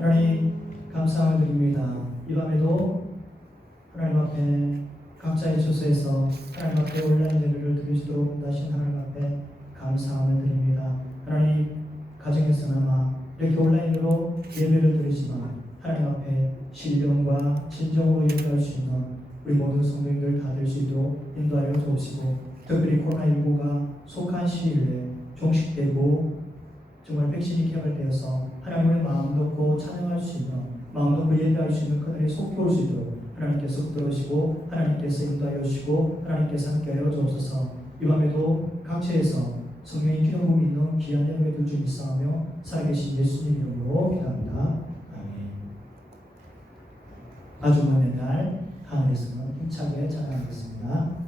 하나님 감사를 드립니다. 이 밤에도 하나님 앞에 각자의 처소에서 하나님 앞에 온라인 예배를 드릴 수 있도록 인도하신 하나님 앞에 감사함을 드립니다. 하나님 가정에서나마 이렇게 온라인으로 예배를 드리지만 하나님 앞에 신령과 진정으로 예배할 수 있는 우리 모든 성도님들 다 될 수 있도록 인도하여 주옵시고, 특별히 코로나19가 속한 시일에 종식되고 정말 백신이 개발되어서 하나님의 마음 놓고 찬양할 수 있는, 마음 놓고 예배할 수 있는 그날이 속히 올 수 있도록 하나님께서 붙들으시고 하나님께서 인도하여 주시고 하나님께서 함께하여 주옵소서. 이 밤에도 각처에서 성령의 기념품이 있는 귀한 예배들 중 있사하며 살아계신 예수님 이름으로 기도합니다. 아멘. 아주 먼 날 하늘에서는 힘차게 찬양하겠습니다.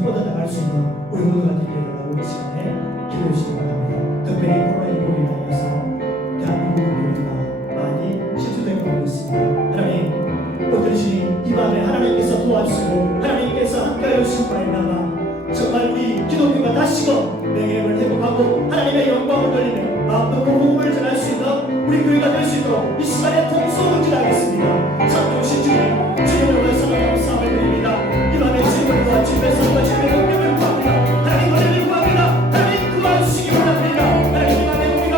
계속 뻗어나갈 수 있는 우리 모두가 되게 해달라고 이 시간에 기도해 주시기 바랍니다. 특별히 코로나19로 인하여서 대한민국 교회가 많이 실추되고 있고 있습니다. 하나님 어떠시 이 밤에 하나님께서 도와주시고 하나님께서 함께하여 주신 바입니다. 정말 우리 기독교가 다시금 명예를 회복하고 하나님의 영광을 돌리는 마음도 복음을 전할 수 있는 우리 교회가 될 수 있도록 이 시간에 통성을 기도하겠습니다. 참좋으신 주님, 주님을 위해서 감사함을 드립니다. 이 밤에 주님을 도와 주님의 손과 주님의 능력을 구합니다. 하나님 은혜를 구합니다. 하나님 구하시기 바랍니다. 하나님 이 밤에 우리가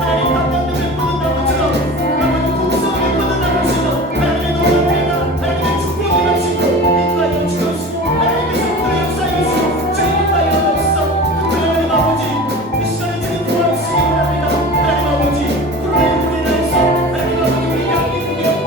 하나님 담당자를 뻗은 나무처럼 하나님 통성을 뻗은 나무처럼 하나님의 노력이나 하나님의 축복이 넘치고 인도하여 주옵시고 하나님께서 우리의 역사에 주시고 주님과의 역사 하나님 아버지 이 시간에 주님 도와주시기 바랍니다. 하나님 아버지 코로나19로 인해서 하나님 아버지 우리 양민국의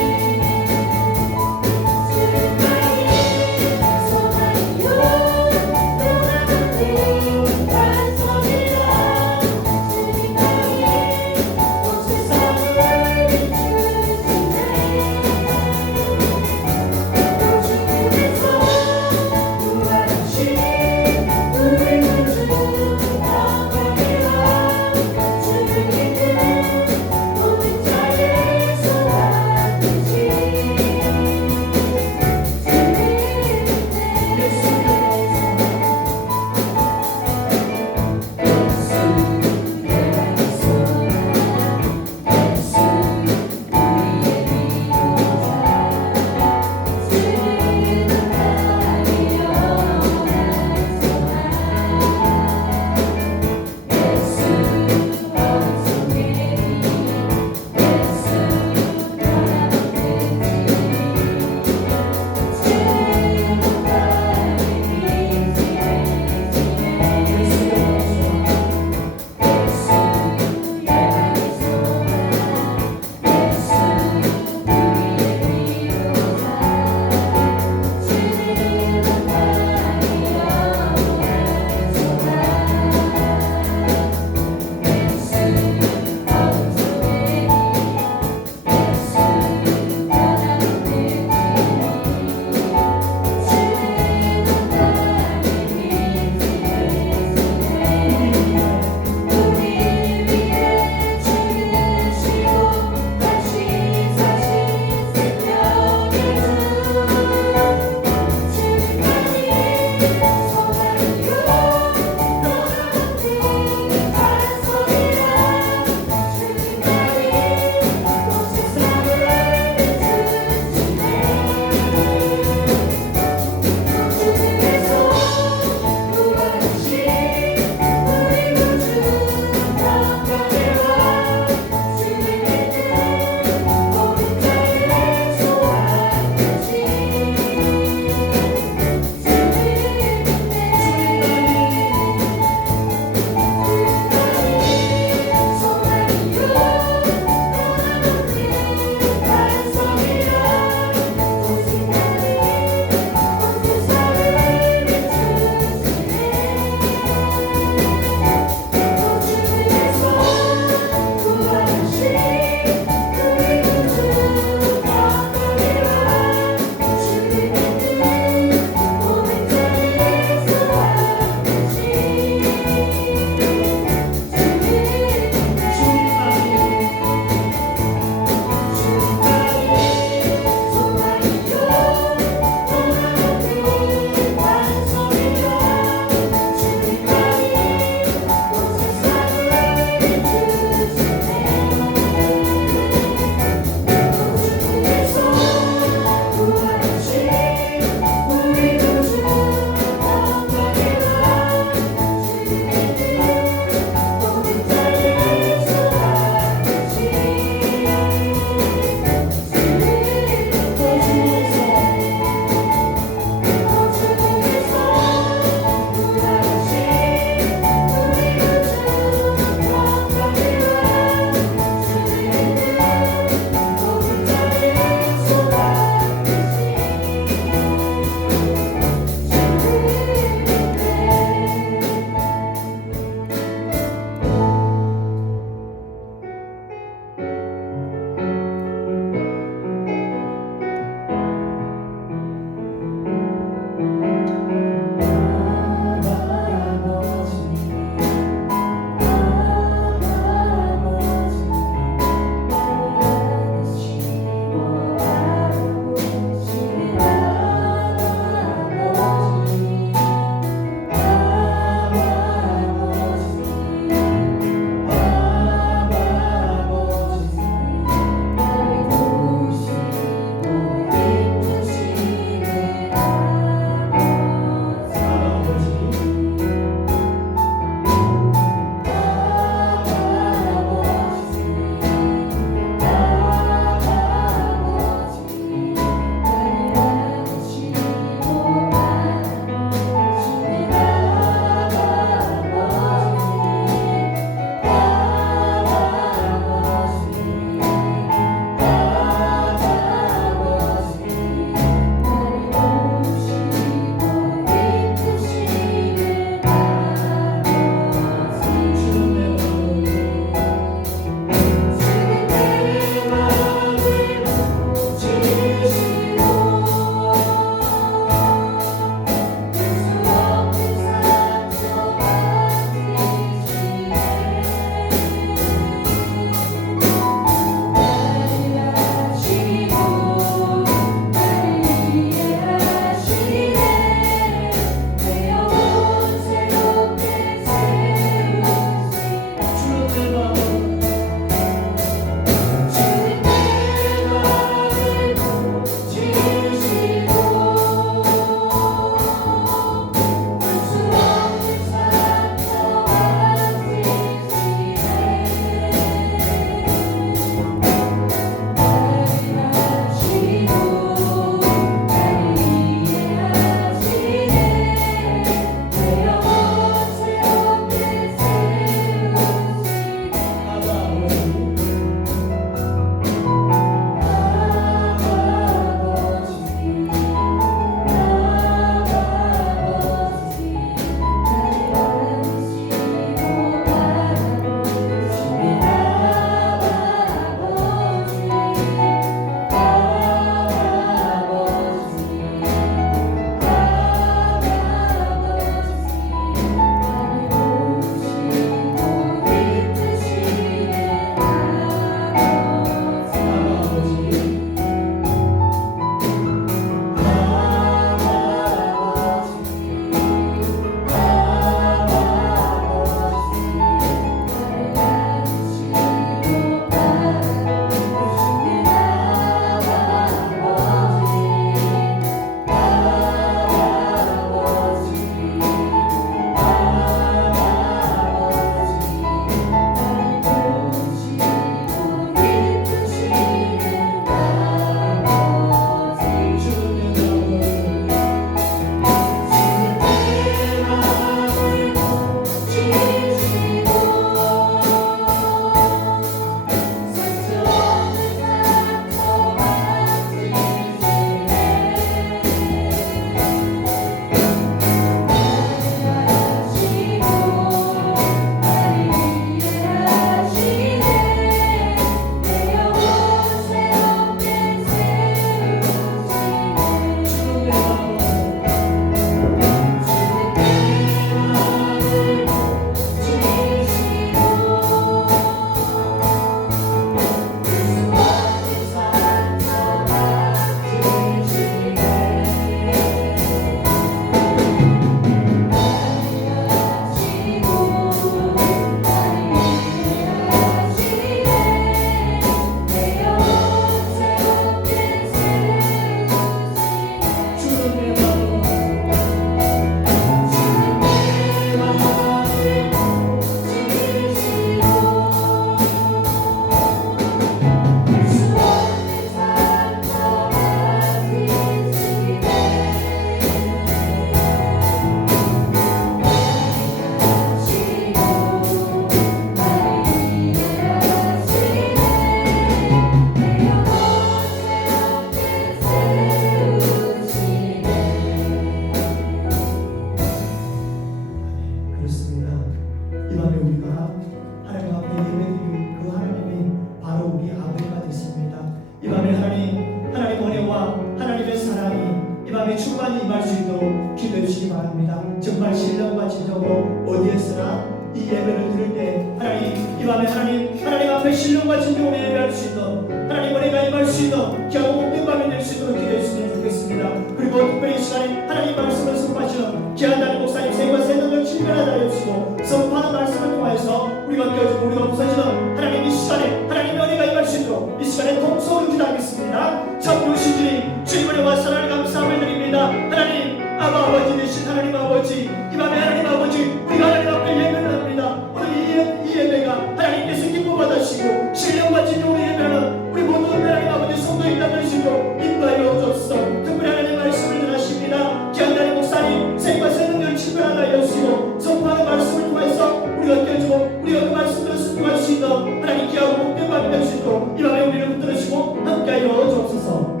바랍니다. 정말 신령과 진정으로 어디에서나 이 예배를 드릴 때 하나님, 이 밤에 하나님 앞에 신령과 진정으로 예배할 수 있는, 하나님 은혜가 임할 수 있는 귀하고 복된 밤이 될 수 있도록 기도해 주시면 좋겠습니다. 그리고 특별히 이 시간에 하나님 말씀을 선포하시는 귀한 담임 목사님 생과 새능을 친근하다 해주시고, 선포하는 말씀을 통하여서 우리가 깨어지고 우리가 부서지는 하나님, 이 시간에 하나님의 은혜가 임할 수 있도록 이 시간에 통성으로 기도하겠습니다. 참으신 주님, 주님의 와 사랑을 감사함을 드립니다. 하나님 아바 아버지 되신 하나님 아버지, 이 밤에 하나님 아버지 우리가 하나님 앞에 예배를 합니다. 오늘 이 예배가 하나님께서 기뻐 받으시고 신령과 진정으로 예배하는 우리 모든 하나님 아버지 성도의 땅을 주시고 인도하여 주옵소서. 특별히 하나님 말씀을 전하십니다. 귀한 하나님 목사님 생과 새능을 친근하다 하시고 선포하는 말씀을 통해서 우리가 깨어지고 우리가 그 말씀들을 순종할 수 있는 하나님 귀하고 복된 밤이 될 수 있도록 이 밤에 우리를 붙들으시고 함께하여 주옵소서.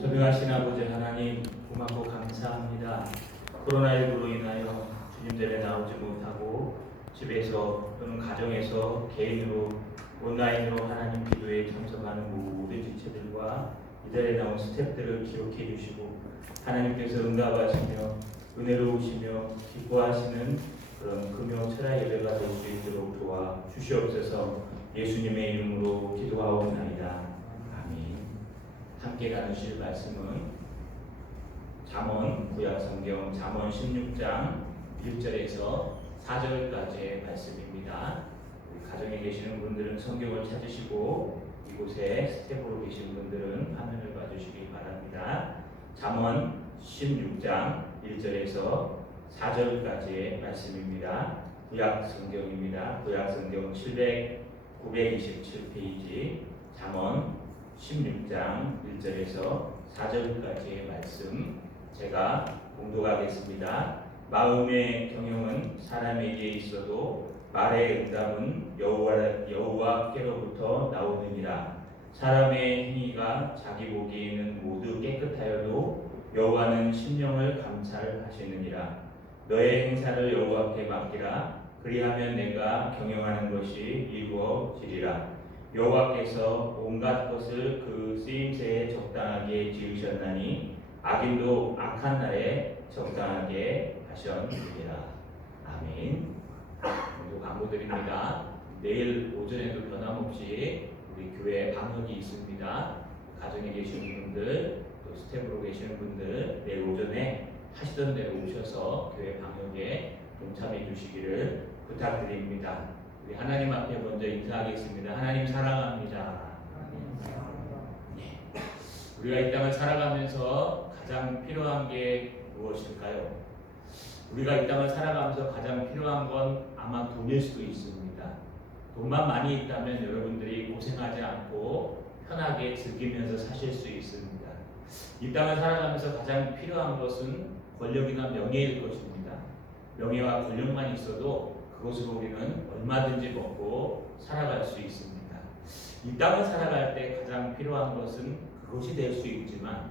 전능하신 아버지 하나님, 고맙고 감사합니다. 코로나19로 인하여 주님들에 나오지 못하고 집에서 또는 가정에서 개인으로 온라인으로 하나님 기도에 참석하는 모든 지체들과 이 자리에 나온 스태프들을 기록해 주시고 하나님께서 응답하시며 은혜로우시며 기뻐하시는 그런 금요 철야 예배가 될 수 있도록 도와 주시옵소서. 예수님의 이름으로 기도하옵나이다. 함께 나누실 말씀은 잠언, 구약성경 잠언 16장 1절에서 4절까지의 말씀입니다. 우리 가정에 계시는 분들은 성경을 찾으시고 이곳에 스텝으로 계신 분들은 화면을 봐주시기 바랍니다. 잠언 16장 1절에서 4절까지의 말씀입니다. 구약성경입니다. 구약성경 927페이지 잠언 16장 1절에서 4절까지의 말씀 제가 봉독하겠습니다. 마음의 경영은 사람에게 있어도 말의 응답은 여호와께로부터 나오느니라. 사람의 행위가 자기 보기에는 모두 깨끗하여도 여호와는 심령을 감찰하시느니라. 너의 행사를 여호와께 맡기라. 그리하면 내가 경영하는 것이 이루어지리라. 여호와께서 온갖 것을 그 쓰임새에 적당하게 지으셨나니 악인도 악한 날에 적당하게 하셨느니라. 아멘. 모두 강구드립니다. 내일 오전에도 변함없이 우리 교회 방역이 있습니다. 가정에 계시는 분들 또 스텝으로 계시는 분들 내일 오전에 하시던 대로 오셔서 교회 방역에 동참해 주시기를 부탁드립니다. 우리 하나님 앞에 먼저 인사하겠습니다. 하나님 사랑합니다. 네. 우리가 이 땅을 살아가면서 가장 필요한 게 무엇일까요? 우리가 이 땅을 살아가면서 가장 필요한 건 아마 돈일 수도 있습니다. 돈만 많이 있다면 여러분들이 고생하지 않고 편하게 즐기면서 사실 수 있습니다. 이 땅을 살아가면서 가장 필요한 것은 권력이나 명예일 것입니다. 명예와 권력만 있어도 그것으로 우리는 얼마든지 먹고 살아갈 수 있습니다. 이 땅을 살아갈 때 가장 필요한 것은 그것이 될 수 있지만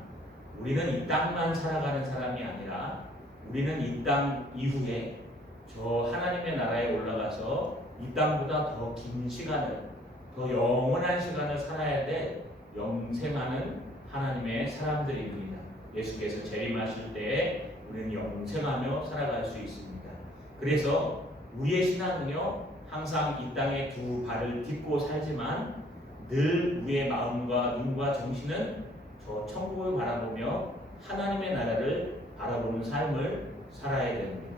우리는 이 땅만 살아가는 사람이 아니라 우리는 이 땅 이후에 저 하나님의 나라에 올라가서 이 땅보다 더 긴 시간을, 더 영원한 시간을 살아야 될 영생하는 하나님의 사람들입니다. 예수께서 재림하실 때에 우리는 영생하며 살아갈 수 있습니다. 그래서 우리의 신앙은요, 항상 이 땅에 두 발을 딛고 살지만 늘 우리의 마음과 눈과 정신은 저 천국을 바라보며 하나님의 나라를 바라보는 삶을 살아야 됩니다.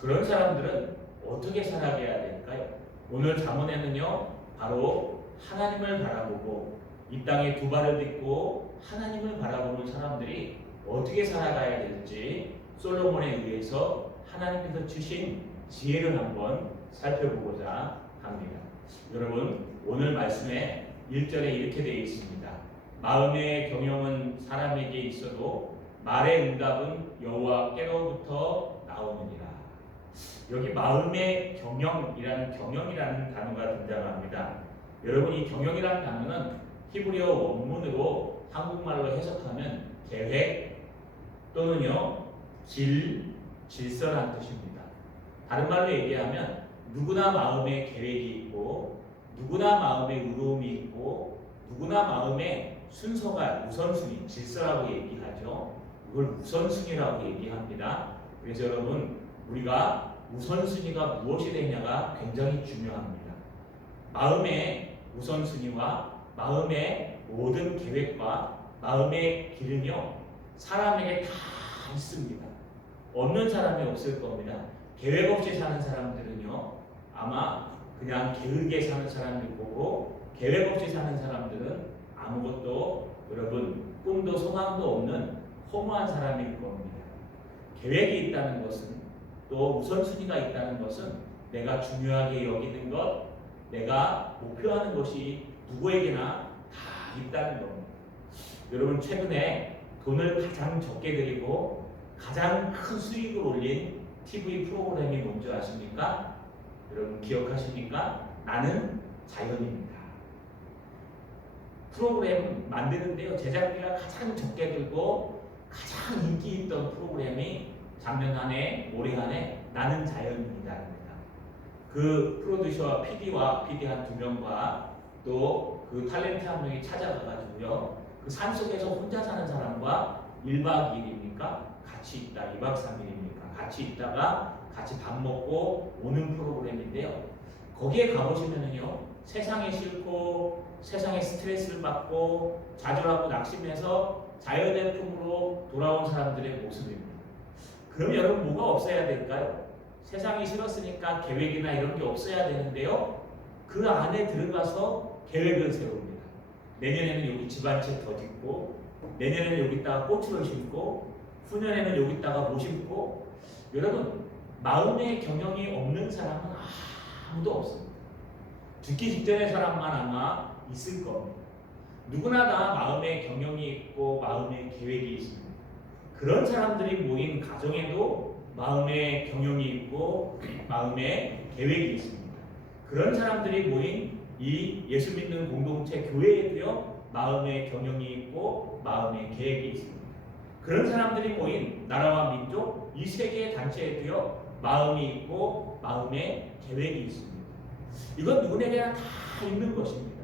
그런 사람들은 어떻게 살아가야 될까요? 오늘 잠언에는요, 바로 하나님을 바라보고 이 땅에 두 발을 딛고 하나님을 바라보는 사람들이 어떻게 살아가야 될지 솔로몬에 의해서 하나님께서 주신 지혜를 한번 살펴보고자 합니다. 여러분, 오늘 말씀에 1절에 이렇게 되어 있습니다. 마음의 경영은 사람에게 있어도 말의 응답은 여호와께로부터 나오느니라. 여기 마음의 경영이라는 단어가 등장합니다. 여러분, 이 경영이라는 단어는 히브리어 원문으로 한국말로 해석하면 계획 또는요 질서란 뜻입니다. 다른 말로 얘기하면 누구나 마음에 계획이 있고 누구나 마음에 의로움이 있고 누구나 마음에 순서가 우선순위, 질서라고 얘기하죠. 그걸 우선순위라고 얘기합니다. 그래서 여러분, 우리가 우선순위가 무엇이 되냐가 굉장히 중요합니다. 마음의 우선순위와 마음의 모든 계획과 마음의 길은요, 사람에게 다 있습니다. 없는 사람이 없을 겁니다. 계획 없이 사는 사람들은요, 아마 그냥 게으르게 사는 사람일 거고, 계획 없이 사는 사람들은 아무것도, 여러분, 꿈도 소망도 없는 허무한 사람일 겁니다. 계획이 있다는 것은, 또 우선순위가 있다는 것은 내가 중요하게 여기는 것, 내가 목표하는 것이 누구에게나 다 있다는 겁니다. 여러분, 최근에 돈을 가장 적게 들이고 가장 큰 수익을 올린 TV 프로그램이 뭔지 아십니까? 여러분 기억하십니까? 나는 자연입니다. 프로그램 만드는데요, 제작비가 가장 적게 들고 가장 인기 있던 프로그램이 작년 한 해, 올해 한 해 나는 자연입니다. 그 프로듀서와 PD와 PD 한 2명과 또 그 탤런트 한 명이 찾아가가지고요, 그 산속에서 혼자 사는 사람과 1박 2일입니까? 같이 있다, 2박 3일입니까? 같이 있다가 같이 밥 먹고 오는 프로그램인데요. 거기에 가보시면은요, 세상에 싫고 세상에 스트레스를 받고 좌절하고 낙심해서 자연의 품으로 돌아온 사람들의 모습입니다. 그럼 여러분 뭐가 없어야 될까요? 세상이 싫었으니까 계획이나 이런 게 없어야 되는데요. 그 안에 들어가서 계획을 세웁니다. 내년에는 여기 집 한 채 더 짓고, 내년에는 여기다가 꽃을 심고, 후년에는 여기다가 뭐 심고. 여러분, 마음의 경영이 없는 사람은 아무도 없습니다. 죽기 직전의 사람만 아마 있을 겁니다. 누구나 다 마음의 경영이 있고 마음의 계획이 있습니다. 그런 사람들이 모인 가정에도 마음의 경영이 있고 마음의 계획이 있습니다. 그런 사람들이 모인 이 예수 믿는 공동체 교회에도요, 마음의 경영이 있고 마음의 계획이 있습니다. 그런 사람들이 모인 나라와 민족, 이 세계 단체에도요, 마음이 있고 마음의 계획이 있습니다. 이건 누구에게나 다 있는 것입니다.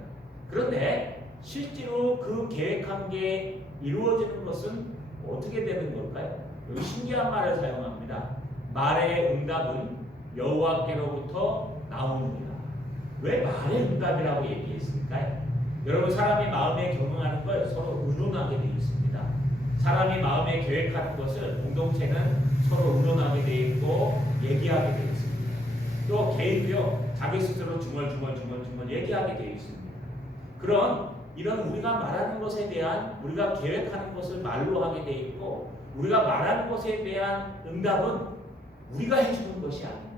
그런데 실제로 그 계획한 게 이루어지는 것은 어떻게 되는 걸까요? 여기 신기한 말을 사용합니다. 말의 응답은 여호와께로부터 나오느니라. 왜 말의 응답이라고 얘기했을까요? 여러분, 사람이 마음에 경영하는 걸 서로 의논하게 되어 있습니다. 사람이 마음에 계획하는 것을 공동체는 서로 의논하게 되어 있고 얘기하게 되어 있습니다. 또 개인도요, 자기 스스로 중얼중얼 얘기하게 되어 있습니다. 이런 우리가 말하는 것에 대한, 우리가 계획하는 것을 말로 하게 되어 있고, 우리가 말하는 것에 대한 응답은 우리가 해주는 것이 아닙니다.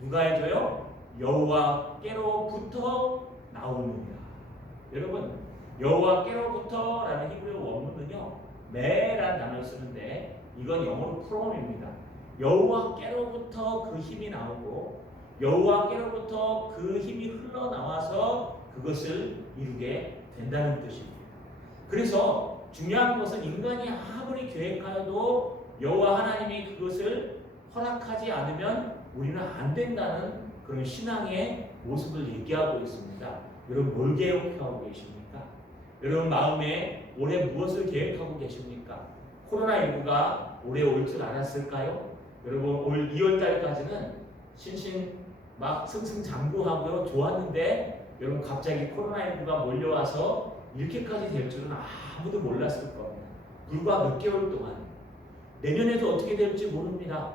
누가 해줘요? 여호와께로부터 나오느니라. 여러분, 여호와께로부터라는 히브리어 원문은요, 매라는 단어를 쓰는데 이건 영어로 프롬입니다. 여호와께로부터 그 힘이 나오고 여호와께로부터 그 힘이 흘러나와서 그것을 이루게 된다는 뜻입니다. 그래서 중요한 것은 인간이 아무리 계획하여도 여호와 하나님이 그것을 허락하지 않으면 우리는 안 된다는 그런 신앙의 모습을 얘기하고 있습니다. 여러분, 뭘 계획하고 계십니까? 여러분 마음에 올해 무엇을 계획하고 계십니까? 코로나19가 올해 올 줄 알았을까요? 여러분, 올 2월달까지는 신신 막 승승장구하고요, 좋았는데 여러분 갑자기 코로나19가 몰려와서 이렇게까지 될 줄은 아무도 몰랐을 겁니다. 불과 몇 개월 동안. 내년에도 어떻게 될지 모릅니다.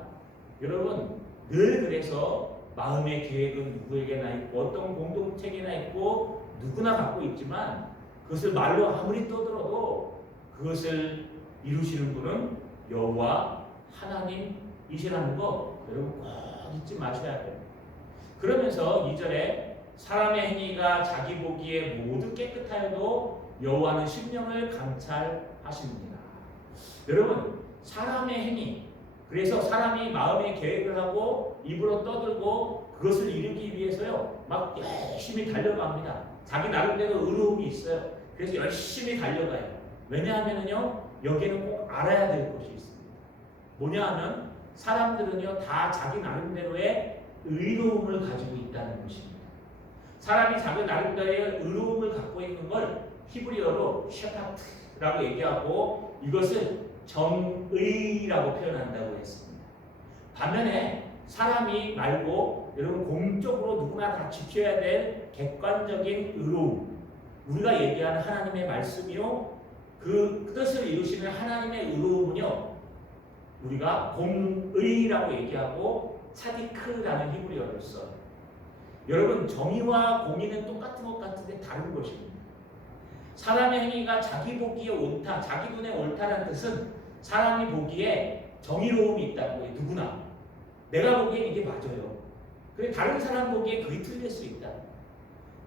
여러분, 늘 그래서 마음의 계획은 누구에게나 있고 어떤 공동체에나 있고 누구나 갖고 있지만 그것을 말로 아무리 떠들어도 그것을 이루시는 분은 여호와 하나님이시라는 거 여러분 꼭 잊지 마셔야 돼요. 그러면서 2절에 사람의 행위가 자기 보기에 모두 깨끗하여도 여호와는 심령을 감찰하십니다. 여러분, 사람의 행위, 그래서 사람이 마음의 계획을 하고 입으로 떠들고 그것을 이루기 위해서요, 막 열심히 달려갑니다. 자기 나름대로 의로움이 있어요. 그래서 열심히 달려가요. 왜냐하면요, 여기에는 꼭 알아야 될 것이 있습니다. 뭐냐 하면 사람들은요, 다 자기 나름대로의 의로움을 가지고 있다는 것입니다. 사람이 자기 나름대로의 의로움을 갖고 있는 걸 히브리어로 셰파트라고 얘기하고 이것을 정의라고 표현한다고 했습니다. 반면에 사람이 말고 여러분 공적으로 누구나 다 지켜야 될 객관적인 의로움, 우리가 얘기하는 하나님의 말씀이요 그 뜻을 이루시는 하나님의 의로움은요 우리가 공의라고 얘기하고 차디크라는 히브리어를 써요. 여러분 정의와 공의는 똑같은 것 같은데 다른 것입니다. 사람의 행위가 자기 보기에 옳다, 자기 눈에 옳다는 뜻은 사람이 보기에 정의로움이 있다는 거예요. 누구나 내가 보기엔 이게 맞아요. 그런데 다른 사람 보기에 그게 틀릴 수 있다.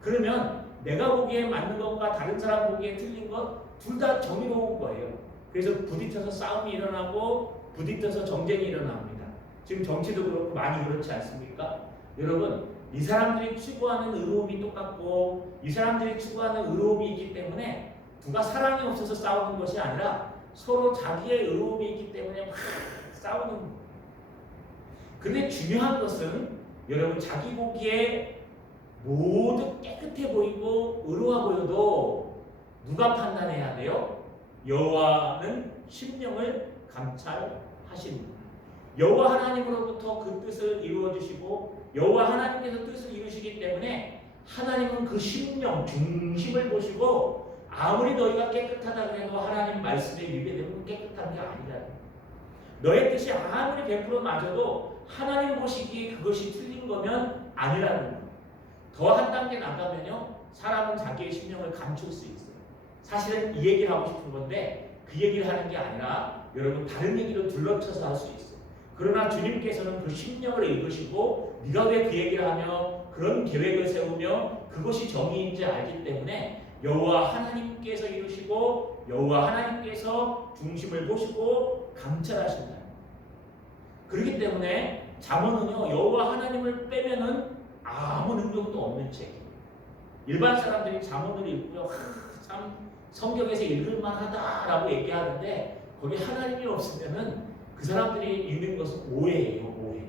그러면 내가 보기에 맞는 것과 다른 사람 보기에 틀린 것 둘 다 정의로운 거예요. 그래서 부딪혀서 싸움이 일어나고 부딪혀서 정쟁이 일어납니다. 지금 정치도 그렇고 많이 그렇지 않습니까? 여러분 이 사람들이 추구하는 의로움이 똑같고 이 사람들이 추구하는 의로움이 있기 때문에 누가 사랑이 없어서 싸우는 것이 아니라 서로 자기의 의로움이 있기 때문에 막 싸우는 거예요. 근데 중요한 것은 여러분 자기 보기에 모두 깨끗해 보이고 의로워 보여도 누가 판단해야 돼요? 여호와는 심령을 감찰하십니다. 여호와 하나님으로부터 그 뜻을 이루어 주시고 여호와 하나님께서 뜻을 이루시기 때문에 하나님은 그 심령 중심을 보시고 아무리 너희가 깨끗하다 그래도 하나님 말씀에 위배되면 깨끗한 게 아니라 너의 뜻이 아무리 100% 맞아도 하나님 보시기에 그것이 틀린 거면 아니라는 거예요. 더 한 단계 나가면요 사람은 자기의 심령을 감출 수 있어요. 사실은 이 얘기를 하고 싶은 건데 그 얘기를 하는 게 아니라 여러분 다른 얘기로 둘러쳐서 할 수 있어요. 그러나 주님께서는 그 심령을 읽으시고 네가 왜 그 얘기를 하며 그런 계획을 세우며 그것이 정의인지 알기 때문에 여호와 하나님께서 이루시고 여호와 하나님께서 중심을 보시고 감찰하신다. 그렇기 때문에 잠언은요 여호와 하나님을 빼면은 아무 능력도 없는 책이에요. 일반 사람들이 잠언을 읽고요 참 성경에서 읽을만하다라고 얘기하는데 거기 하나님이 없으면은 그 사람들이 읽는 것은 오해예요. 오해.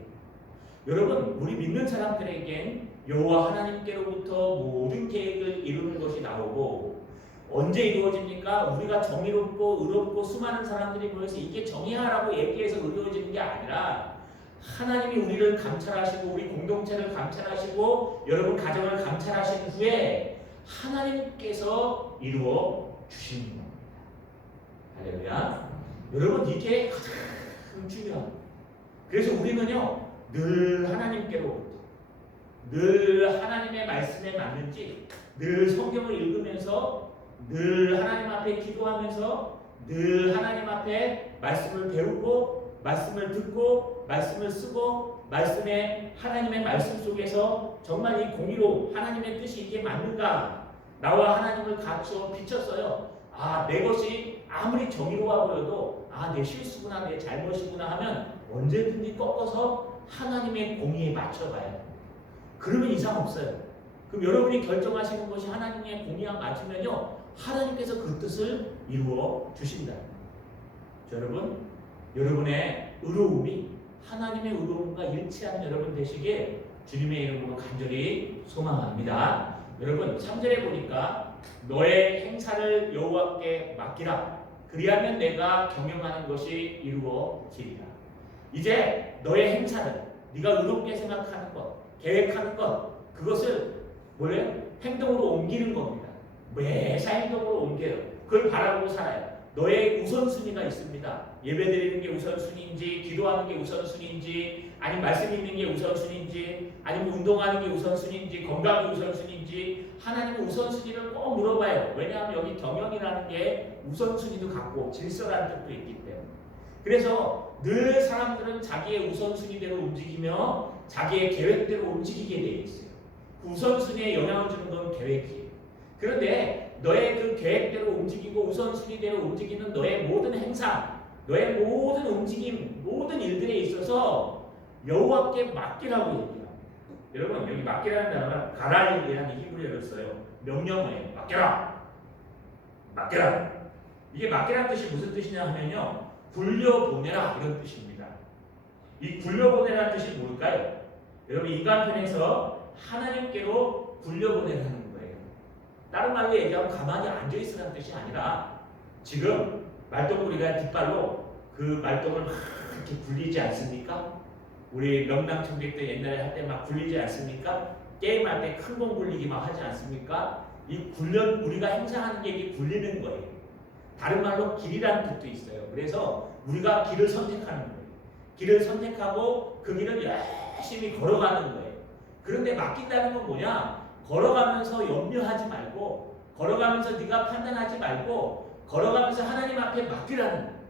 여러분 우리 믿는 사람들에겐 여호와 하나님께로부터 모든 계획을 이루는 것이 나오고 언제 이루어집니까? 우리가 정의롭고 의롭고 수많은 사람들이 모여서 이게 정의하라고 얘기해서 이루어지는 게 아니라 하나님이 우리를 감찰하시고 우리 공동체를 감찰하시고 여러분 가정을 감찰하신 후에 하나님께서 이루어 주시는 겁니다. 할렐루야. 여러분 이게 가장 중요합니다. 그래서 우리는요 늘 하나님께로부터 늘 하나님의 말씀에 맞는지 늘 성경을 읽으면서 늘 하나님 앞에 기도하면서 늘 하나님 앞에 말씀을 배우고 말씀을 듣고 말씀을 쓰고 말씀에 하나님의 말씀 속에서 정말 이 공의로 하나님의 뜻이 이게 맞는가 나와 하나님을 갖춰 비쳤어요. 아, 내 것이 아무리 정의로워 보여도 아, 내 실수구나 내 잘못이구나 하면 언제든지 꺾어서 하나님의 공의에 맞춰가야 돼요. 그러면 이상 없어요. 그럼 여러분이 결정하시는 것이 하나님의 공의와 맞으면요 하나님께서 그 뜻을 이루어 주신다. 여러분 여러분의 의로움이 하나님의 의로움과 일치하는 여러분 되시길 주님의 이름으로 간절히 소망합니다. 여러분 3절에 보니까 너의 행사를 여호와께 맡기라. 그리하면 내가 경영하는 것이 이루어지리라. 이제 너의 행사를 네가 의롭게 생각하는 것, 계획하는 것 그것을 뭐래요? 행동으로 옮기는 겁니다. 매사 행동으로 옮겨요. 그걸 바라보고 살아요. 너의 우선순위가 있습니다. 예배드리는 게 우선순위인지 기도하는 게 우선순위인지 아니면 말씀 읽는 게 우선순위인지 아니면 운동하는 게 우선순위인지 건강이 우선순위인지 하나님은 우선순위를 꼭 물어봐요. 왜냐하면 여기 경영이라는 게 우선순위도 갖고 질서라는 뜻도 있기 때문에 그래서 늘 사람들은 자기의 우선순위대로 움직이며 자기의 계획대로 움직이게 되어 있어요. 그 우선순위에 영향을 주는 건 계획이에요. 그런데 너의 그 계획대로 움직이고 우선순위대로 움직이는 너의 모든 행사, 너의 모든 움직임, 모든 일들에 있어서 여호와께 맡기라고 얘기합니다. 여러분 여기 맡기라는 단어가 가라이라는 히브리어를 써요. 명령어예요. 맡겨라. 맡겨라. 이게 맡기라는 뜻이 무슨 뜻이냐 하면요. 굴려보내라 이런 뜻입니다. 이 굴려보내라는 뜻이 뭘까요? 여러분 인간편에서 하나님께로 굴려보내라는 거예요. 다른 말로 얘기하면 가만히 앉아 있으라는 뜻이 아니라 지금 말똥꾸리가 뒷발로 그 말똥을 막 이렇게 굴리지 않습니까? 우리 명랑청객 때 옛날에 할 때 막 굴리지 않습니까? 게임할 때 큰 공 굴리기 막 하지 않습니까? 이 굴려 우리가 행사하는 게 이게 굴리는 거예요. 다른 말로 길이라는 뜻도 있어요. 그래서 우리가 길을 선택하는 거예요. 길을 선택하고 그 길을 열심히 걸어가는 거예요. 그런데 맡긴다는 건 뭐냐? 걸어가면서 염려하지 말고, 걸어가면서 네가 판단하지 말고, 걸어가면서 하나님 앞에 맡기라는 거예요.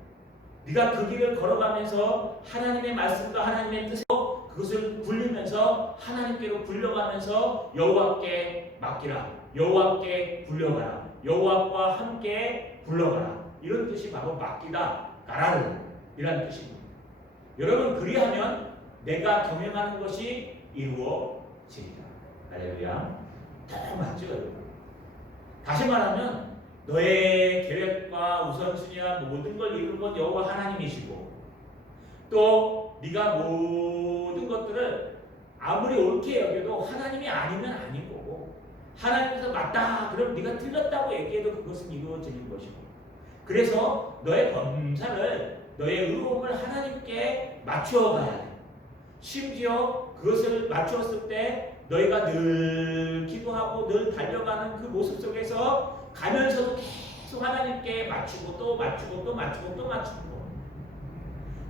네가 그 길을 걸어가면서 하나님의 말씀과 하나님의 뜻을 그것을 굴리면서 하나님께로 굴려가면서 여호와께 맡기라. 여호와께 굴려가라. 여호와와 함께 굴러가라. 이런 뜻이 바로 맡기다, 가라르 이라는 뜻입니다. 여러분 그리하면 내가 경영하는 것이 이루어지리라. 할렐루야. 다 맞죠, 여러분? 다시 말하면 너의 계획과 우선순위와 모든 걸 이루는 건 여호와 하나님이시고 또 네가 모든 것들을 아무리 옳게 여겨도 하나님이 아니면 아닌 거고 하나님께서 맞다 그럼 네가 틀렸다고 얘기해도 그것은 이루어지는 것이고 그래서 너의 범사를 너의 의로움을 하나님께 맞추어 가야 돼. 심지어 그것을 맞추었을 때 너희가 늘 기도하고 늘 달려가는 그 모습 속에서 가면서도 계속 하나님께 맞추고 또 맞추고 또 맞추고 또 맞추고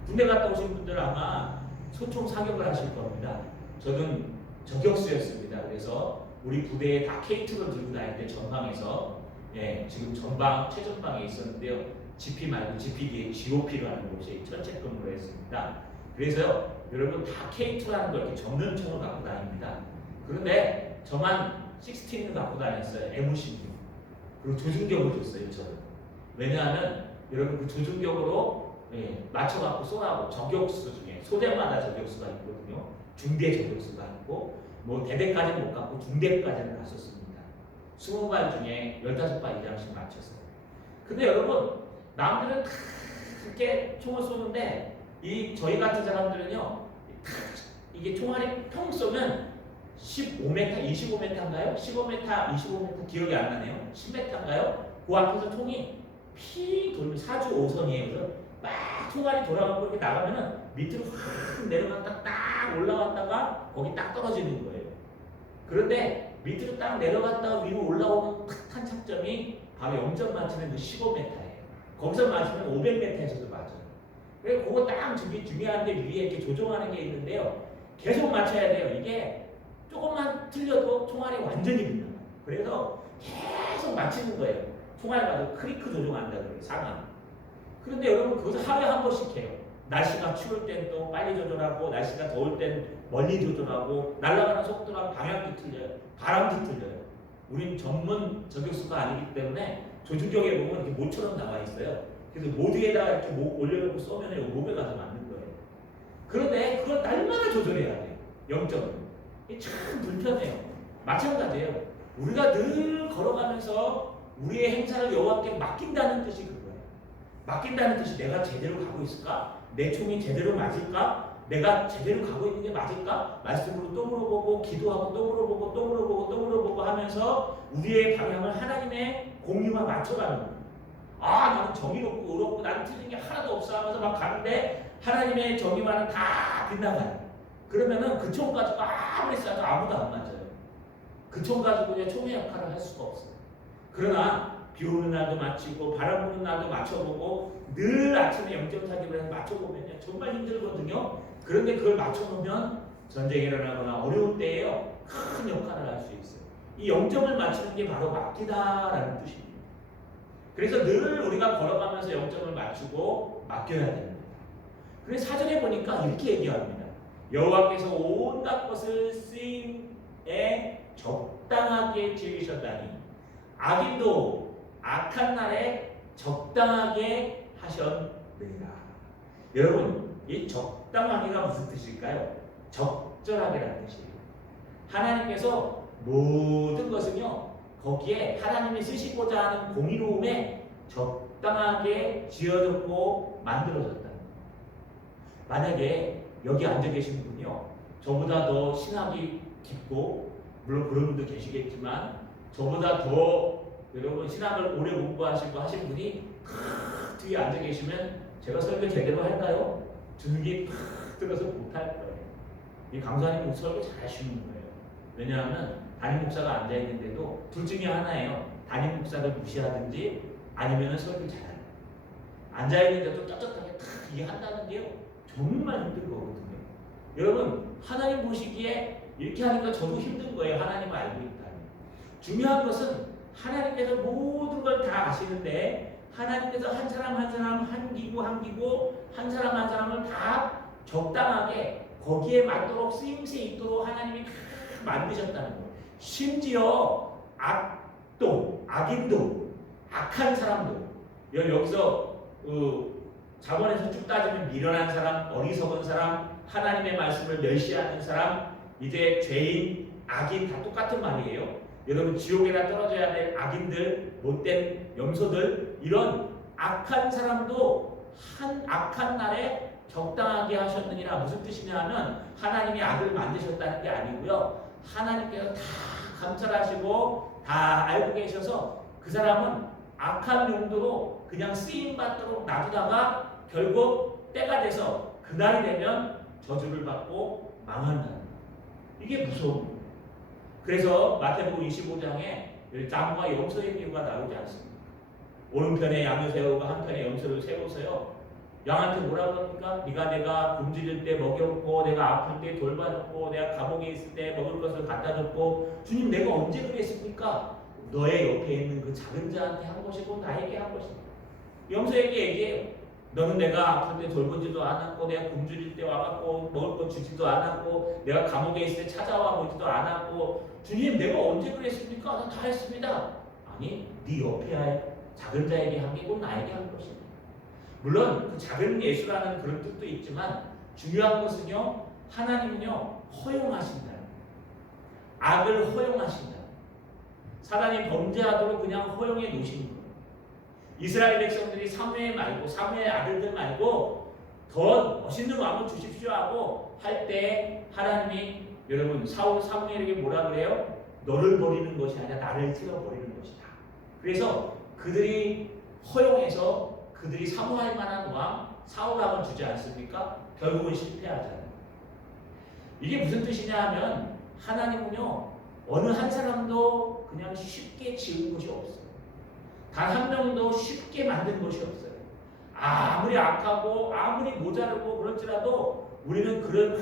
군대 갔다 오신 분들 아마 소총 사격을 하실 겁니다. 저는 저격수였습니다. 그래서 우리 부대에 다 K2를 들고 다닐 때 전방에서 지금 전방 최전방에 있었는데요. GP 말고 GPD의 GOP로 하는 곳에 철책 근무를 했습니다. 그래서요 여러분 다 K2라는 걸 이렇게 전면총을 갖고 다닙니다. 그런데 저만 16을 갖고 다녔어요. M16. 그리고 조준경을 줬어요. 저는. 왜냐하면 여러분 그 조준경으로 맞춰갖고 쏘라고 저격수 중에 소대마다 저격수가 있거든요. 중대 저격수가 있고 뭐 대대까지는 못 갔고 중대까지는 갔었습니다. 20발 중에 15발 이상씩 맞췄어요. 근데 여러분 남들은 다 그렇게 총을 쏘는데 이 저희 같은 사람들은요 이게 총알이 평 쏘면 15m, 25m인가요? 15m, 25m 기억이 안 나네요. 10m인가요? 그 앞에서 총이 피 돌면 4주 5선이에요. 그래서 막 총알이 돌아가고 이렇게 나가면은 밑으로 확 내려갔다 딱 올라갔다가 거기 딱 떨어지는 거예요. 그런데 밑으로 딱 내려갔다가 위로 올라오는 탁 탄착점이 바로 0점 맞추는 그 15m예요. 거기서 맞으면 500m에서도 맞아요. 그래서 그거 딱 중요한데 위에 이렇게 조종하는 게 있는데요. 계속 맞춰야 돼요. 이게 조금만 틀려도 총알이 완전히 빗나가요. 그래서 계속 맞추는 거예요. 총알 가지고 크리크 조종한다 그래요. 상황. 그런데 여러분 그것을 하루에 한 번씩 해요. 날씨가 추울 땐 또 빨리 조절하고 날씨가 더울 땐 멀리 조절하고 날아가는 속도랑 방향도 틀려요. 바람도 틀려요. 우린 전문 저격수가 아니기 때문에 조준경에 보면 이렇게 모처럼 나와 있어요. 그래서 모두에다가 이렇게 목 올려놓고 쏘면 목에 가서 맞는 거예요. 그런데 그걸 날마다 조절해야 돼요. 0점을. 이게 참 불편해요. 마찬가지예요. 우리가 늘 걸어가면서 우리의 행사를 여호와께 맡긴다는 뜻이 그거예요. 맡긴다는 뜻이 내가 제대로 가고 있을까? 내 총이 제대로 맞을까? 내가 제대로 가고 있는 게 맞을까? 말씀으로 또 물어보고 기도하고 또 물어보고 또 물어보고 또 물어보고 하면서 우리의 방향을 하나님의 공의와 맞춰가는 거예요. 아 나는 정의롭고 의롭고 나는 틀린 게 하나도 없어 하면서 막 가는데 하나님의 정의와는 다 빗나가요. 그러면은 그 총 가지고 아무리 쏴도 아무도 안 맞아요. 그 총 가지고 그냥 총의 역할을 할 수가 없어요. 그러나 비 오는 날도 맞추고 바람 부는 날도 맞춰보고 늘 아침에 0점 사격을 해서 맞춰보면 정말 힘들거든요. 그런데 그걸 맞춰놓으면 전쟁이 일어나거나 어려울 때에요 큰 역할을 할 수 있어요. 이 0점을 맞추는 게 바로 맡기다라는 뜻입니다. 그래서 늘 우리가 걸어가면서 0점을 맞추고 맡겨야 됩니다. 그래서 사전에 보니까 이렇게 얘기합니다. 여호와께서 온갖 것을 쓰임에 적당하게 지으셨다니 악인도 악한 날에 적당하게 하셨느니라. 여러분 이 적당하게가 무슨 뜻일까요? 적절하게라는 뜻이에요. 하나님께서 모든 것은요 거기에 하나님이 쓰시고자 하는 공의로움에 적당하게 지어졌고 만들어졌다. 만약에 여기 앉아 계신 분이요 저보다 더 신학이 깊고 물론 그런 분도 계시겠지만 저보다 더 여러분 신학을 오래 공부하시고 하신 분이 뒤에 앉아 계시면 제가 설교 제대로 할까요? 주눅이 팍 들어서 못할 거예요. 이 강사님 설교 잘 하시는 거예요. 왜냐하면 담임 목사가 앉아 있는데도 둘 중에 하나예요. 담임 목사를 무시하든지 아니면 설교 잘해요. 앉아 있는데도 떳떳하게 탁 이게 한다는 게요. 정말 힘든 거거든요. 여러분 하나님 보시기에 이렇게 하니까 저도 힘든 거예요. 하나님을 알고 있다니. 중요한 것은 하나님께서 모든 걸 다 아시는데 하나님께서 한 사람 한 사람 한 기구 한 사람 한 사람을 다 적당하게 거기에 맞도록 쓰임새 있도록 하나님이 다 만드셨다는 거예요. 심지어 악도 악인도 악한 사람도 여기서 자본에서 쭉 따지면 미련한 사람, 어리석은 사람, 하나님의 말씀을 멸시하는 사람, 이제 죄인, 악인 다 똑같은 말이에요. 여러분 지옥에다 떨어져야 될 악인들, 못된 염소들 이런 악한 사람도 한 악한 날에 적당하게 하셨느니라. 무슨 뜻이냐 하면 하나님이 악을 만드셨다는 게 아니고요. 하나님께서 다 감찰하시고 다 알고 계셔서 그 사람은 악한 용도로 그냥 쓰임받도록 놔두다가 결국 때가 돼서 그날이 되면 저주를 받고 망한다는 거예요. 이게 무서운 거예요. 그래서 마태복음 25장에 짱과 염소의 비유가 나오지 않습니까? 오른편에 양을 세우고 한편에 염소를 세워서요. 양한테 뭐라고 합니까? 네가 내가 굶주릴 때 먹여줬고 내가 아플 때 돌봐줬고 내가 감옥에 있을 때 먹을 것을 갖다 줬고 주님 내가 언제 그랬습니까? 너의 옆에 있는 그 작은 자한테 한 것이고 나에게 한 것입니다. 염소에게 얘기해요. 너는 내가 아플 때 돌보지도 않았고 내가 굶주릴 때 와갖고 먹을 거 주지도 않았고 내가 감옥에 있을 때 찾아와 보지도 않았고 주님 내가 언제 그랬습니까? 난 다 했습니다. 아니 네 옆에 작은 자에게 한 게 곧 나에게 한 것입니다. 물론 그 작은 예수라는 그런 뜻도 있지만 중요한 것은요 하나님은요 허용하신다. 악을 허용하신다. 사단이 범죄하도록 그냥 허용해 놓으시는 거예요. 이스라엘 백성들이 사무엘 말고 사무엘 아들들 말고 더 멋있는 왕을 주십시오 하고 할 때 하나님이 여러분 사무엘에게 뭐라 그래요? 너를 버리는 것이 아니라 나를 찔러버리는 것이다. 그래서 그들이 허용해서 그들이 사모할 만한 왕 사울왕을 주지 않습니까? 결국은 실패하잖아요. 이게 무슨 뜻이냐 하면 하나님은요 어느 한 사람도 그냥 쉽게 지은 것이 없어요. 단 한 명도 쉽게 만든 것이 없어요. 아무리 악하고 아무리 모자르고 그럴지라도 우리는 그런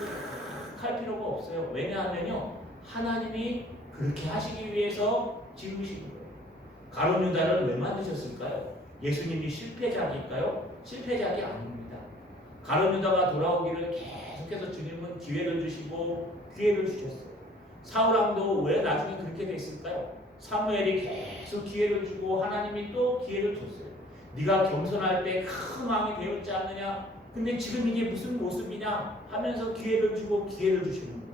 할 필요가 없어요. 왜냐하면요 하나님이 그렇게 하시기 위해서 지으신 거예요. 가룟 유다를 왜 만드셨을까요? 예수님이 실패작일까요? 실패작이 아닙니다. 가룟 유다가 돌아오기를 계속해서 주님은 기회를 주시고 기회를 주셨어요. 사울왕도 왜 나중에 그렇게 됐을까요? 사무엘이 계속 기회를 주고 하나님이 또 기회를 줬어요. 네가 겸손할 때 큰 왕이 되었지 않느냐? 근데 지금 이게 무슨 모습이냐? 하면서 기회를 주고 기회를 주시는 거예요.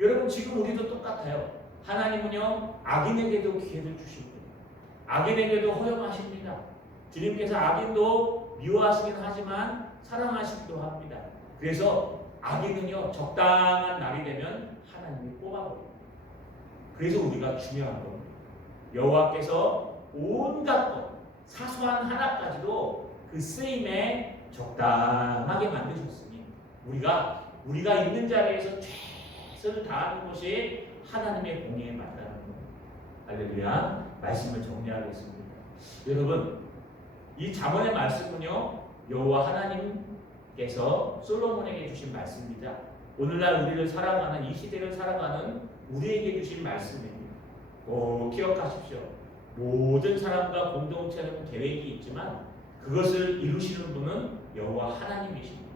여러분 지금 우리도 똑같아요. 하나님은요 악인에게도 기회를 주시고 악인에게도 허용하십니다. 주님께서 악인도 미워하시긴 하지만 사랑하시기도 합니다. 그래서 악인은요 적당한 날이 되면 하나님이 뽑아버립니다. 그래서 우리가 중요한 겁니다. 여호와께서 온갖 것 사소한 하나까지도 그 쓰임에 적당하게 만드셨으니 우리가 있는 자리에서 최선을 다하는 것이 하나님의 공의에 맞다는 겁니다. 할렐루야. 말씀을 정리하겠습니다. 여러분 이 잠언의 말씀은요 여호와 하나님께서 솔로몬에게 주신 말씀입니다. 오늘날 우리를 살아가는 이 시대를 살아가는 우리에게 주신 말씀입니다. 꼭 기억하십시오. 모든 사람과 공동체는 계획이 있지만 그것을 이루시는 분은 여호와 하나님이십니다.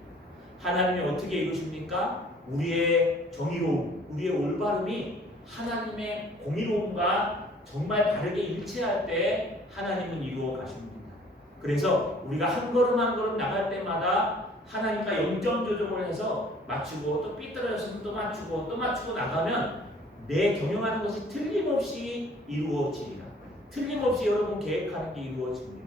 하나님이 어떻게 이루십니까? 우리의 정의로움, 우리의 올바름이 하나님의 공의로움과 정말 바르게 일치할 때 하나님은 이루어 가십니다. 그래서 우리가 한 걸음 한 걸음 나갈 때마다 하나님과 0점 조정을 해서 맞추고 또 삐뚤어졌으면 또 맞추고 또 맞추고 나가면 내 경영하는 것이 틀림없이 이루어지리라. 틀림없이 여러분 계획하는 게 이루어집니다.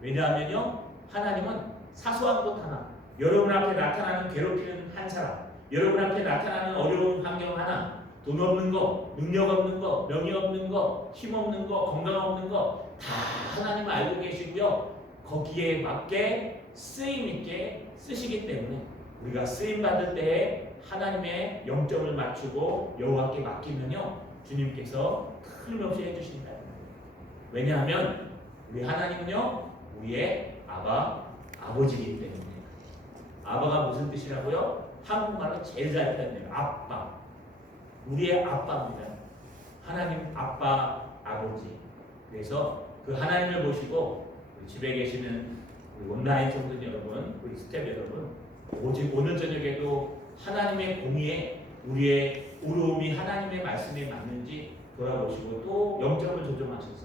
왜냐하면요 하나님은 사소한 것 하나, 여러분 앞에 나타나는 괴롭히는 한 사람, 여러분 앞에 나타나는 어려운 환경 하나, 돈 없는 거, 능력 없는 거, 명예 없는 거, 힘 없는 거, 건강 없는 거 다 하나님 알고 계시고요. 거기에 맞게 쓰임 있게 쓰시기 때문에 우리가 쓰임 받을 때에 하나님의 영점을 맞추고 여호와께 맡기면요, 주님께서 틀림없이 해주신다. 왜냐하면 우리 하나님은요, 우리의 아버지이기 때문에. 아바가 무슨 뜻이라고요? 한국말로 제일 잘 표현해요. 아빠. 우리의 아빠입니다. 하나님 아빠, 아버지. 그래서 그 하나님을 보시고 우리 집에 계시는 우리 온라인 성도 여러분, 우리 스텝 여러분, 오직 오늘 저녁에도 하나님의 공의에 우리의 의로움이 하나님의 말씀에 맞는지 돌아보시고 또 영점을 조정하셔서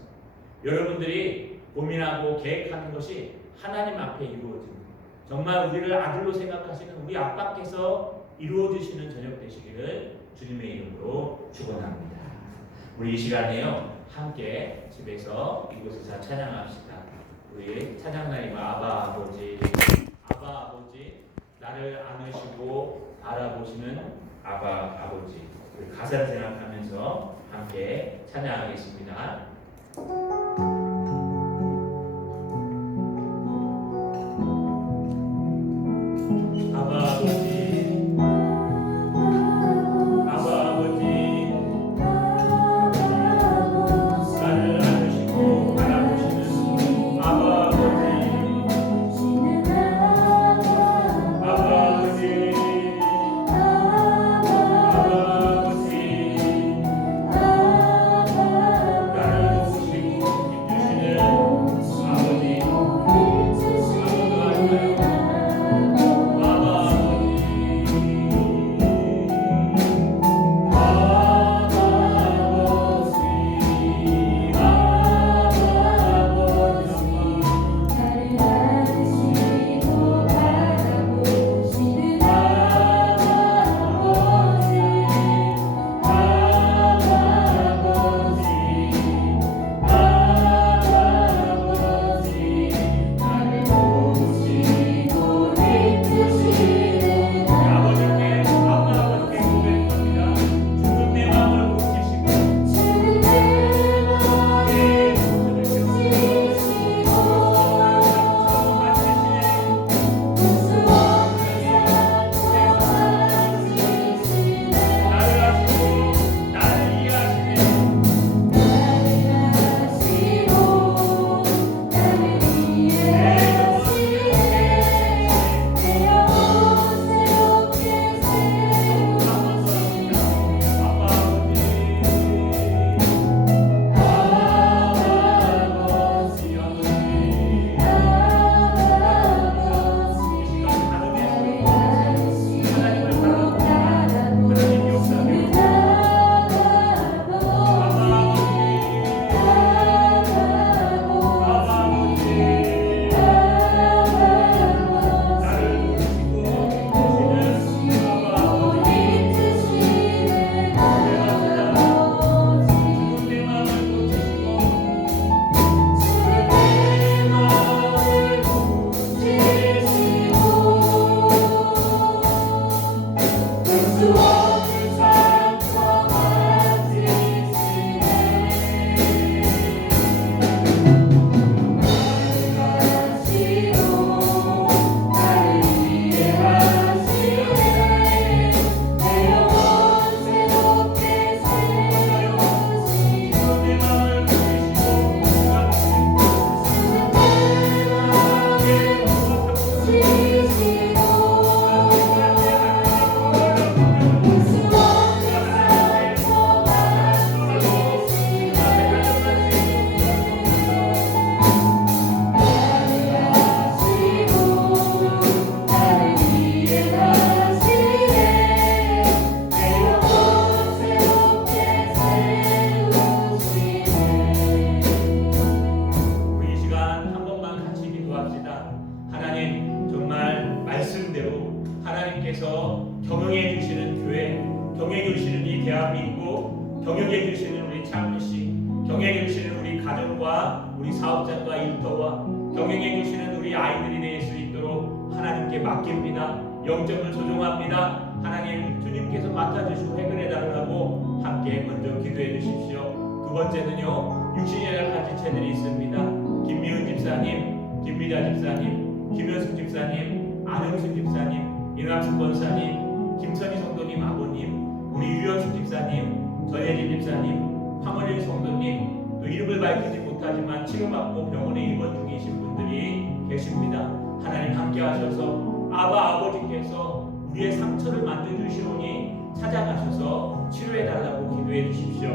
여러분들이 고민하고 계획하는 것이 하나님 앞에 이루어집니다. 정말 우리를 아들로 생각하시는 우리 아빠께서 이루어지시는 저녁 되시기를 주님의 이름으로 축원합니다. 우리 이 시간에요, 함께 집에서 이곳에서 찬양합시다. 우리 찬양나이가 아바 아버지, 아바 아버지, 나를 안으시고 바라보시는 아바 아버지. 우리 가사를 생각하면서 함께 찬양하겠습니다. 아바 아버지, 아바 아버지, 나를 안으시고 바라보시는 아바 아버지, 아바 아버지, 아바 아버지, 나를 보시고 힘주시는 아버지, 아무도 알까요? 경영해 주시는 교회, 경영해 주시는 이 대한민국, 경영해 주시는 우리 창규씨, 경영해 주시는 우리 가정과 우리 사업장과 일터와 경영해 주시는 우리 아이들이 될 수 있도록 하나님께 맡깁니다. 영점을 조종합니다. 하나님 주님께서 맡아주시고 해결해 달라고 함께 먼저 기도해 주십시오. 두 번째는요, 육신의 가지체들이 있습니다. 김미은 집사님, 김미자 집사님, 김현숙 집사님, 안영숙 집사님, 이낙수 권사님, 김선희 성도님 아버님, 우리 유현숙 집사님, 전혜진 집사님, 황원일 성도님, 또 이름을 밝히지 못하지만 치료받고 병원에 입원 중이신 분들이 계십니다. 하나님 함께 하셔서 아버지께서 우리의 상처를 만져주시오니 찾아가셔서 치료해 달라고 기도해 주십시오.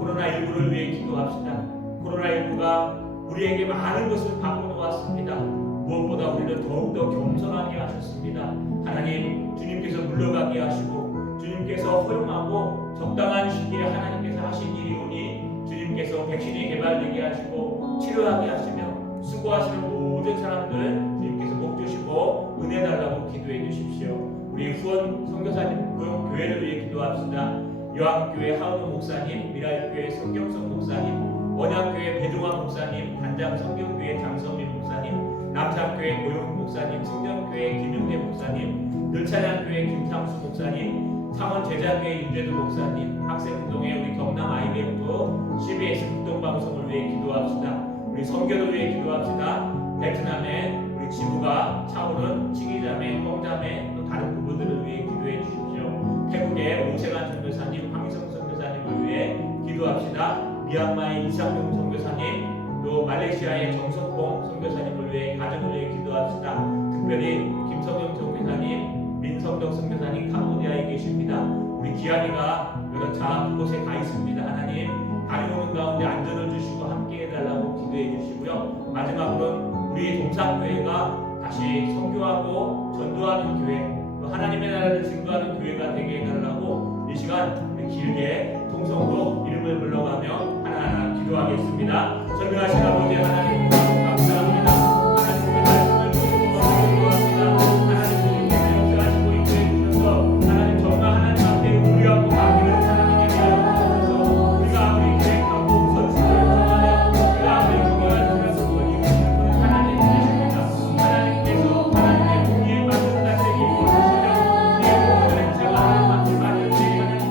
코로나19를 위해 기도합시다. 코로나19가 우리에게 많은 것을 바꿔놓았습니다. 무엇보다 우리를 더욱더 겸손하게 하셨습니다. 하나님, 주님께서 물러가게 하시고 주님께서 허용하고 적당한 시기에 하나님께서 하신 일이오니 주님께서 백신이 개발되게 하시고 치료하게 하시며 수고하시는 모든 사람들 주님께서 복 주시고 은혜 달라고 기도해 주십시오. 우리 후원 선교사님 후원 교회를 위해 기도합시다. 요한교회 하은우 목사님, 미라일교회 성경성 목사님, 원양교회 배종환 목사님, 단장 성경교회 장성민 목사님, 남산교회 고용 목사님, 승전교회 김용대 목사님, 늘찬양교회 김상수 목사님, 창원제자교회 윤재도 목사님, 학생운동회 우리 경남 IBF CBS 극동방송을 위해 기도합시다. 우리 선교를 위해 기도합시다. 베트남에 우리 지부가 차오른 치기자매, 뻥자매 또 다른 부부들을 위해 기도해 주십시오. 태국의 오세관 선교사님, 황희성 선교사님을 위해 기도합시다. 미얀마의 이상용 선교사님, 또 말레이시아의 정석봉 선교사님을 위해 가정을 위해 기도합시다. 특별히 김성영 선교사님, 민성덕 선교사님 캄보디아에 계십니다. 우리 기한이가 여러 그곳에 가 있습니다. 하나님 다녀오는 가운데 안전을 주시고 함께 해달라고 기도해 주시고요. 마지막으로는 우리 동산교회가 다시 선교하고 전도하는 교회, 또 하나님의 나라를 증거하는 교회가 되게 해달라고 이 시간 길게 통성으로 이름을 불러가며 하나하나 기도하겠습니다. 전능하신 아버지 하나님 감사합니다. 하나님의 말씀을 듣고 기도합니다. 하나님 주님께서 역사하시고 인도해 주셔서 하나님 정말 하나님 앞에 우리하고 맡기는 하나님에게 하셔서 우리가 아무리 계획하고 선수를 정하여 우리가 아무리 공연할 수 있는 것이 하나님 되십니다. 하나님께서 하나님의 공의에 맞는 자들에게 이루어주시며 우리의 모든 행사가 하나님 앞에 맞는 지 하나님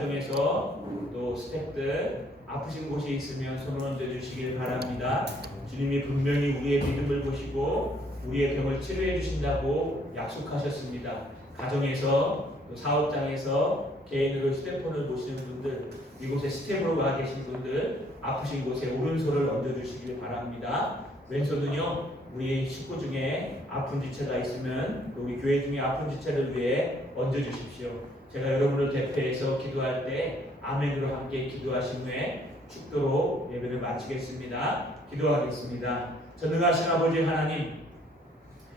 가정에서 또 스태프들 아프신 곳이 있으면 손을 얹어 주시길 바랍니다. 주님이 분명히 우리의 믿음을 보시고 우리의 병을 치료해 주신다고 약속하셨습니다. 가정에서 또 사업장에서 개인으로 휴대폰을 보시는 분들, 이곳에 스텝으로 가 계신 분들 아프신 곳에 오른손을 얹어 주시길 바랍니다. 왼손은요 우리 식구 중에 아픈 지체가 있으면 우리 교회 중에 아픈 지체를 위해 얹어 주십시오. 제가 여러분을 대표해서 기도할 때 아멘으로 함께 기도하신 후에 축도로 예배를 마치겠습니다. 기도하겠습니다. 전능하신 아버지 하나님,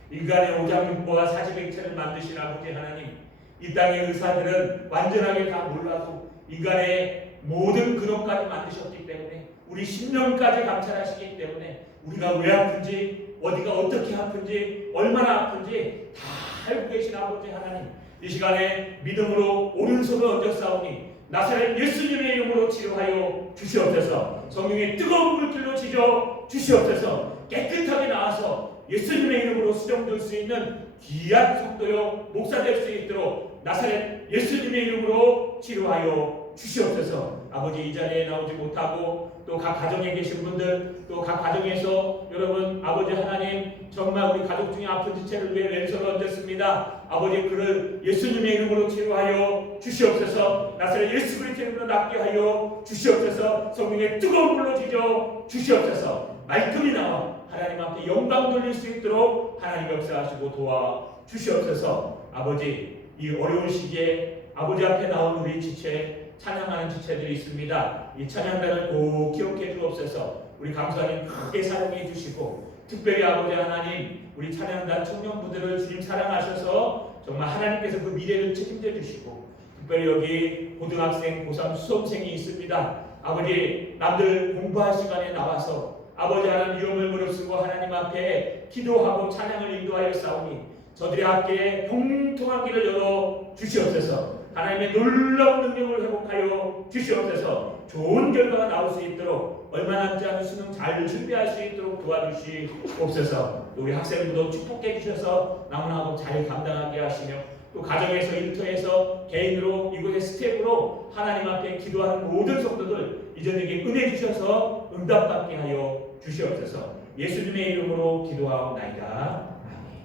인간의 오장육부와 사지백체를 만드신 아버지 하나님, 이 땅의 의사들은 완전하게 다 몰라도 인간의 모든 근원까지 만드셨기 때문에 우리 심령까지 감찰하시기 때문에 우리가 왜 아픈지, 어디가 어떻게 아픈지, 얼마나 아픈지 다 알고 계신 아버지 하나님, 이 시간에 믿음으로 오른손을 얹었사오니 나사렛 예수님의 이름으로 치료하여 주시옵소서. 성령의 뜨거운 물길로 지져 주시옵소서. 깨끗하게 나와서 예수님의 이름으로 수정될 수 있는 귀한 성도요 목사 될 수 있도록 나사렛 예수님의 이름으로 치료하여 주시옵소서. 아버지, 이 자리에 나오지 못하고 또 각 가정에 계신 분들, 또 각 가정에서 여러분 아버지 하나님, 정말 우리 가족 중에 아픈 지체를 위해 왼손을 얹었습니다. 아버지, 그를 예수님의 이름으로 치료하여 주시옵소서. 나사렛 예수 그리스도의 이름으로 낫게 하여 주시옵소서. 성령의 뜨거운 불로 지져 주시옵소서. 말끔히 나와 하나님 앞에 영광 돌릴 수 있도록 하나님 역사하시고 도와 주시옵소서. 아버지, 이 어려운 시기에 아버지 앞에 나온 우리 지체, 찬양하는 지체들이 있습니다. 이 찬양단을 꼭 기억해 주옵소서. 우리 강사님 크게 사랑해 주시고, 특별히 아버지 하나님, 우리 찬양단 청년부들을 주님 사랑하셔서 정말 하나님께서 그 미래를 책임져 주시고, 특별히 여기 고등학생, 고3 수험생이 있습니다. 아버지, 남들 공부할 시간에 나와서 아버지 하나님 위험을 무릅쓰고 하나님 앞에 기도하고 찬양을 인도하여 싸우니 저들의 앞에 통통한 길을 열어 주시옵소서. 하나님의 놀라운 능력을 회복하여 주시옵소서. 좋은 결과가 나올 수 있도록 얼마 남지 않은 수능 잘 준비할 수 있도록 도와주시옵소서. 우리 학생들도 축복해 주셔서 남은 학업 잘 감당하게 하시며, 또 가정에서, 일터에서, 개인으로, 이곳의 스텝으로 하나님 앞에 기도하는 모든 성도들 이전에게 은혜 주셔서 응답받게 하여 주시옵소서. 예수님의 이름으로 기도하옵나이다. 아멘.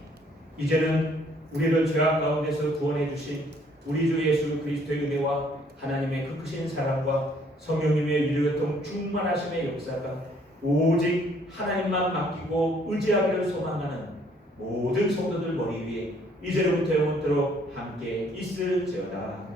이제는 우리를 죄악 가운데서 구원해 주신 우리 주 예수 그리스도의 은혜와 하나님의 그 크신 사랑과 성령님의 위로교통 충만하심의 역사가 오직 하나님만 맡기고 의지하기를 소망하는 모든 성도들 머리 위에 이제로부터 영원토록 함께 있을지어다.